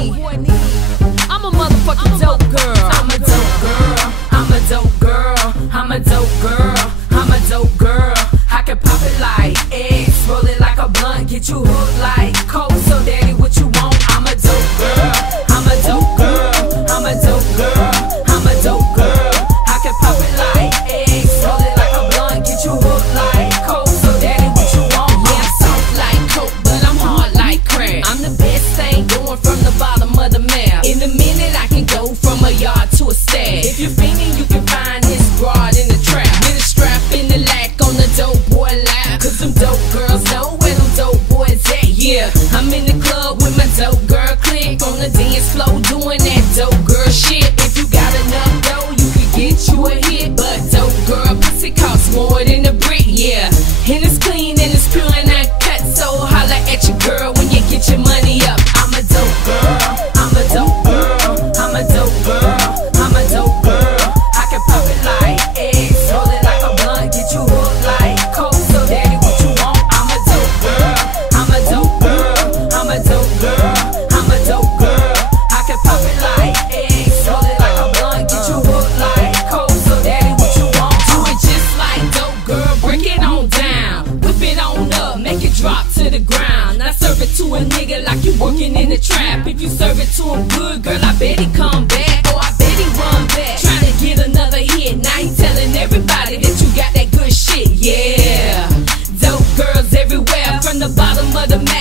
need. I'm a motherfucking dope girl. I'm a dope girl. I'm a dope girl. I'm a dope girl. I'm a dope girl. I can pop it like eggs, roll it like a blunt, get you hooked like coke. So daddy, what you want? I'm a dope girl. I'm a dope girl. I'm a dope girl. I'm a dope girl. I can pop it like eggs, roll it like a blunt, get you hooked like coke. So daddy, what you want? Yeah, I'm soft like coke, but I'm hard like crack. I'm the best thing going from the bottom of the map. In a minute, I can go from a yard to a stash. If you're fiending, you can find this broad in the trap. With a strap in the lack on the dope boy lap. Cause them dope girls know where them dope boys at. Yeah, I'm in the club with my dope girl clique. On the dance floor doing that dope girl shit. If you got enough dough, you could get you a hit. But dope girl pussy costs more than a brick, yeah. And it's clean and it's pure and uncut. So holla at your girl when you get your money up. I'm a dope girl. I'm a dope girl. I'm a dope girl. I'm a dope girl. I can pop it like eggs, roll it like a blunt, get you hooked like coke. So daddy, what you want? I'm a dope girl. I'm a dope girl. I'm a dope girl. I'm a dope girl. I can pop it like eggs, roll it like a blunt, get you hooked like coke. So daddy, what you want? Do it just like dope girl, break it on down. Whip it on up, make it drop to the ground. Now serve it to a nigga like you working in the trap. If you serve it to him good, girl, I bet he come back. Oh, I bet he run back. Trying to get another hit. Now he telling everybody that you got that good shit. Yeah, dope girls everywhere from the bottom of the map.